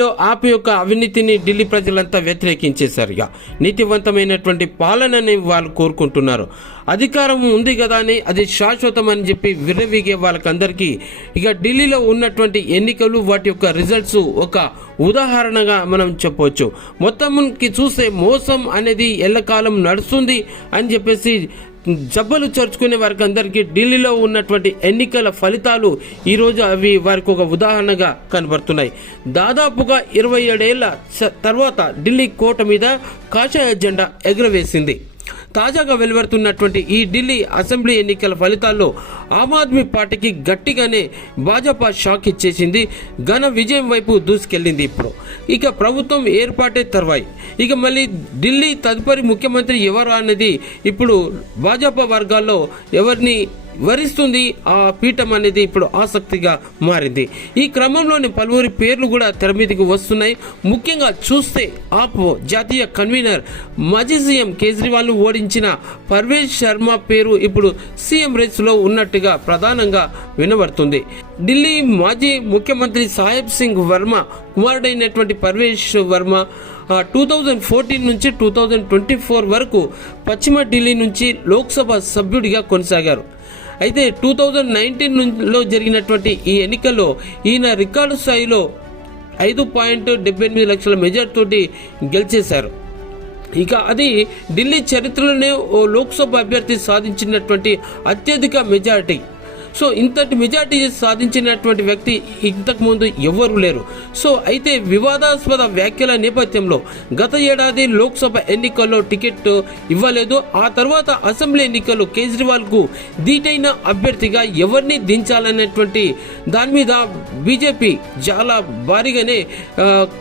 ఢిల్లీలో ఆప్ యొక్క అవినీతిని ఢిల్లీ ప్రజలంతా వ్యతిరేకించేశారు. ఇక నీతివంతమైనటువంటి పాలనని వాళ్ళు కోరుకుంటున్నారు. అధికారం ఉంది కదా అని అది శాశ్వతం అని చెప్పి విర్రవీగే వాళ్ళకందరికీ ఇక ఢిల్లీలో ఉన్నటువంటి ఎన్నికలు వాటి యొక్క రిజల్ట్స్ ఒక ఉదాహరణగా మనం చెప్పవచ్చు. మొత్తంకి చూస్తే మోసం అనేది ఎల్లకాలం నడుస్తుంది అని చెప్పేసి జబ్బలు చర్చుకునే వారికి అందరికీ ఢిల్లీలో ఉన్నటువంటి ఎన్నికల ఫలితాలు ఈరోజు అవి వారికి ఒక ఉదాహరణగా కనబడుతున్నాయి. దాదాపుగా 27 ఏళ్ల తర్వాత ఢిల్లీ కోట మీద కాషాయ జెండా ఎగురవేసింది. తాజాగా వెలువడుతున్నటువంటి ఈ ఢిల్లీ అసెంబ్లీ ఎన్నికల ఫలితాల్లో ఆమ్ ఆద్మీ పార్టీకి గట్టిగానే భాజపా షాక్ ఇచ్చేసింది. ఘన విజయం వైపు దూసుకెళ్లింది. ఇప్పుడు ఇక ప్రభుత్వం ఏర్పాటే తర్వాయి ఇక మళ్ళీ ఢిల్లీ తదుపరి ముఖ్యమంత్రి ఎవరు అనేది ఇప్పుడు భాజపా వర్గాల్లో ఎవరిని వరిస్తుంది ఆ పీఠం అనేది ఇప్పుడు ఆసక్తిగా మారింది. ఈ క్రమంలోని పలువురి పేర్లు కూడా తెర మీదకి వస్తున్నాయి. ముఖ్యంగా చూస్తే ఆప్ జాతీయ కన్వీనర్ మాజీ సీఎం కేజ్రీవాల్ ఓడించిన పర్వేజ్ శర్మ పేరు ఇప్పుడు సీఎం రేసులో ఉన్నట్టుగా ప్రధానంగా వినబడుతుంది. ఢిల్లీ మాజీ ముఖ్యమంత్రి సాహెబ్ సింగ్ వర్మ కుమారుడైనటువంటి పర్వేజ్ వర్మ 2014 నుంచి 2024 వరకు పశ్చిమ ఢిల్లీ నుంచి లోక్సభ సభ్యుడిగా కొనసాగారు. అయితే 2019లో జరిగినటువంటి ఈ ఎన్నికల్లో ఈయన రికార్డు స్థాయిలో 5.78 లక్షల మెజార్టీ తోటి గెలిచేశారు. ఇక అది ఢిల్లీ చరిత్రలోనే ఓ లోక్సభ అభ్యర్థి సాధించినటువంటి అత్యధిక మెజార్టీ. సో ఇంతటి మెజార్టీ సాధించినటువంటి వ్యక్తి ఇంతకు ముందు ఎవ్వరూ లేరు. సో అయితే వివాదాస్పద వ్యాఖ్యల నేపథ్యంలో గత ఏడాది లోక్సభ ఎన్నికల్లో టికెట్ ఇవ్వలేదు. ఆ తర్వాత అసెంబ్లీ ఎన్నికల్లో కేజ్రీవాల్కు ధీటైన అభ్యర్థిగా ఎవరిని దించాలనేటువంటి దాని మీద బీజేపీ చాలా భారీగానే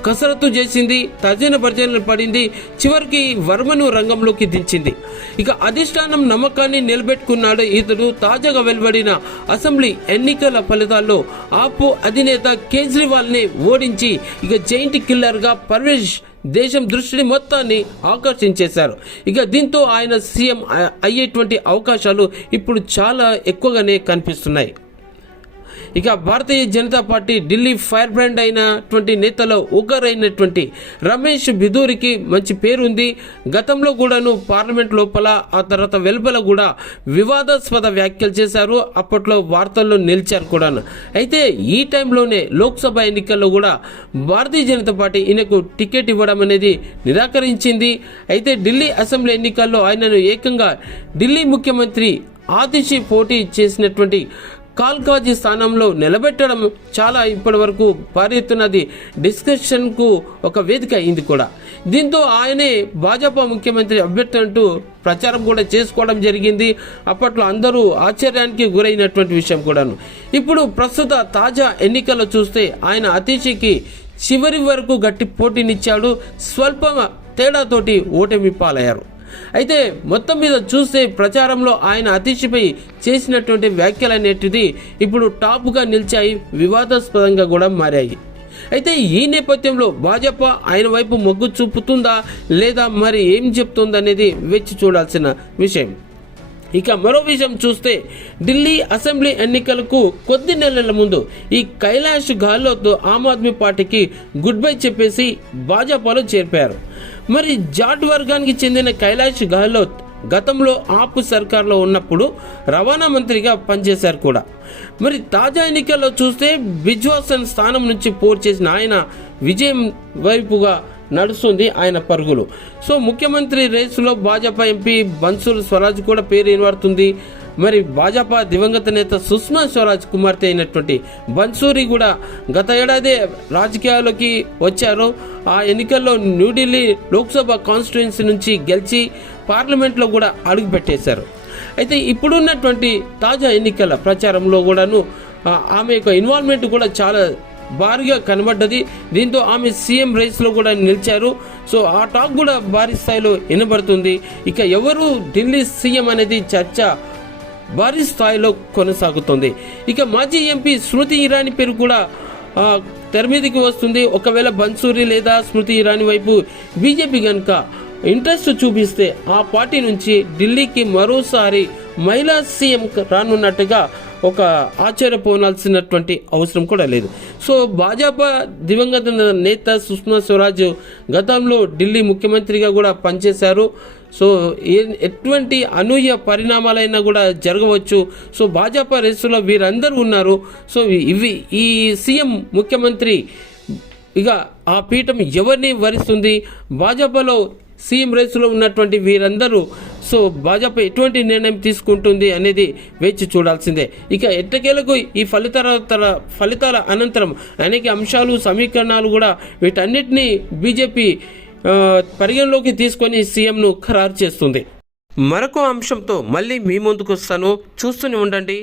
కసరత్తు చేసింది, తర్జన భర్జనలు పడింది. చివరికి వర్మను రంగంలోకి దించింది. ఇక అధిష్టానం నమ్మకాన్ని నిలబెట్టుకున్నాడు ఇతడు. తాజాగా వెలువడిన అసెంబ్లీ ఎన్నికల ఫలితాల్లో ఆప్ అధినేత కేజ్రీవాల్ ని ఓడించి ఇక జైంట్ కిల్లర్ గా పర్వేజ్ దేశం దృష్టిని మొత్తాన్ని ఆకర్షించేశారు. ఇక దీంతో ఆయన సీఎం అయ్యేటువంటి అవకాశాలు ఇప్పుడు చాలా ఎక్కువగానే కనిపిస్తున్నాయి. ఇక భారతీయ జనతా పార్టీ ఢిల్లీ ఫైర్ బ్రాండ్ అయినటువంటి నేతలో ఒకరైనటువంటి రమేష్ బిధూరికి మంచి పేరుంది. గతంలో కూడాను పార్లమెంట్ లోపల ఆ తర్వాత వెలుపల కూడా వివాదాస్పద వ్యాఖ్యలు చేశారు. అప్పట్లో వార్తల్లో నిలిచారు కూడా. అయితే ఈ టైంలోనే లోక్సభ ఎన్నికల్లో కూడా భారతీయ జనతా పార్టీ ఈయనకు టికెట్ ఇవ్వడం అనేది నిరాకరించింది. అయితే ఢిల్లీ అసెంబ్లీ ఎన్నికల్లో ఆయనను ఏకంగా ఢిల్లీ ముఖ్యమంత్రి ఆతిషి పోటీ చేసినటువంటి కాల్కాజీ స్థానంలో నిలబెట్టడం చాలా ఇప్పటి వరకు భారీ ఎత్తునది డిస్కషన్కు ఒక వేదిక అయింది కూడా. దీంతో ఆయనే భాజపా ముఖ్యమంత్రి అభ్యర్థి అంటూ ప్రచారం కూడా చేసుకోవడం జరిగింది. అప్పట్లో అందరూ ఆశ్చర్యానికి గురైనటువంటి విషయం కూడాను. ఇప్పుడు ప్రస్తుత తాజా ఎన్నికల్లో చూస్తే ఆయన అతిశికి చివరి వరకు గట్టి పోటీనిచ్చాడు. స్వల్ప తేడాతోటి ఓటమి పాలయ్యారు. అయితే మొత్తం మీద చూస్తే ప్రచారంలో ఆయన అతిశిపై చేసినటువంటి వ్యాఖ్యలు అనేటిది ఇప్పుడు టాప్గా నిలిచాయి, వివాదాస్పదంగా కూడా మారాయి. అయితే ఈ నేపథ్యంలో భాజపా ఆయన వైపు మొగ్గు చూపుతుందా లేదా మరి ఏం చెప్తుందనేది వేచి చూడాల్సిన విషయం. ఇక మరో విషయం చూస్తే ఢిల్లీ అసెంబ్లీ ఎన్నికలకు కొద్ది నెలల ముందు ఈ కైలాష్ గెహ్లోట్ ఆమ్ ఆద్మీ పార్టీకి గుడ్ బై చెప్పేసి భాజపాలో చేర్పారు. మరి జాట్ వర్గానికి చెందిన కైలాష్ గెహ్లోట్ గతంలో ఆప్ సర్కార్లో ఉన్నప్పుడు రవాణా మంత్రిగా పనిచేశారు కూడా. మరి తాజా ఎన్నికల్లో చూస్తే బిజ్వాసన్ స్థానం నుంచి పోటీ చేసిన ఆయన విజయం వైపుగా నడుస్తుంది ఆయన పరుగులు. సో ముఖ్యమంత్రి రేసులో భాజపా ఎంపీ బన్సూర్ స్వరాజ్ కూడా పేరు వినబడుతుంది. మరి భాజపా దివంగత నేత సుష్మా స్వరాజ్ కుమార్తె అయినటువంటి బన్సూరి కూడా గత ఏడాది రాజకీయాల్లోకి వచ్చారు. ఆ ఎన్నికల్లో న్యూఢిల్లీ లోక్సభ కాన్స్టిట్యుయెన్సీ నుంచి గెలిచి పార్లమెంట్లో కూడా అడుగు పెట్టేశారు. అయితే ఇప్పుడున్నటువంటి తాజా ఎన్నికల ప్రచారంలో కూడాను ఆమె యొక్క ఇన్వాల్వ్మెంట్ కూడా చాలా భారీగా కనబడ్డది. దీంతో ఆమె సీఎం రేస్లో కూడా నిలిచారు. సో ఆ టాక్ కూడా భారీ స్థాయిలో వినబడుతుంది. ఇక ఎవరు ఢిల్లీ సీఎం అనేది చర్చ భారీ స్థాయిలో కొనసాగుతుంది. ఇక మాజీ ఎంపీ స్మృతి ఇరానీ పేరు కూడా తెర మీదకి వస్తుంది. ఒకవేళ బన్సూరి లేదా స్మృతి ఇరానీ వైపు బీజేపీ కనుక ఇంట్రెస్ట్ చూపిస్తే ఆ పార్టీ నుంచి ఢిల్లీకి మరోసారి మహిళా సీఎం రానున్నట్టుగా ఒక ఆశ్చర్యపోనాల్సినటువంటి అవసరం కూడా లేదు. సో భాజపా దివంగత నేత సుష్మా స్వరాజ్ గతంలో ఢిల్లీ ముఖ్యమంత్రిగా కూడా పనిచేశారు. సో ఎటువంటి అనూహ్య పరిణామాలైనా కూడా జరగవచ్చు. సో భాజపా రేసులో వీరందరూ ఉన్నారు. సో ఈ సీఎం ముఖ్యమంత్రి ఇక ఆ పీఠం ఎవరిని వరిస్తుంది, భాజపాలో సీఎం రేసులో ఉన్నటువంటి వీరందరూ సో భాజపా ఎటువంటి నిర్ణయం తీసుకుంటుంది అనేది వేచి చూడాల్సిందే. ఇక ఎట్టకేలకు ఈ ఫలితాల అనంతరం అనేక అంశాలు సమీకరణాలు కూడా వీటన్నిటినీ బీజేపీ పరిగణలోకి తీసుకొని సీఎంను ఖరారు చేస్తుంది. మరొక అంశంతో మళ్ళీ మీ ముందుకు వస్తాను. చూస్తూనే ఉండండి.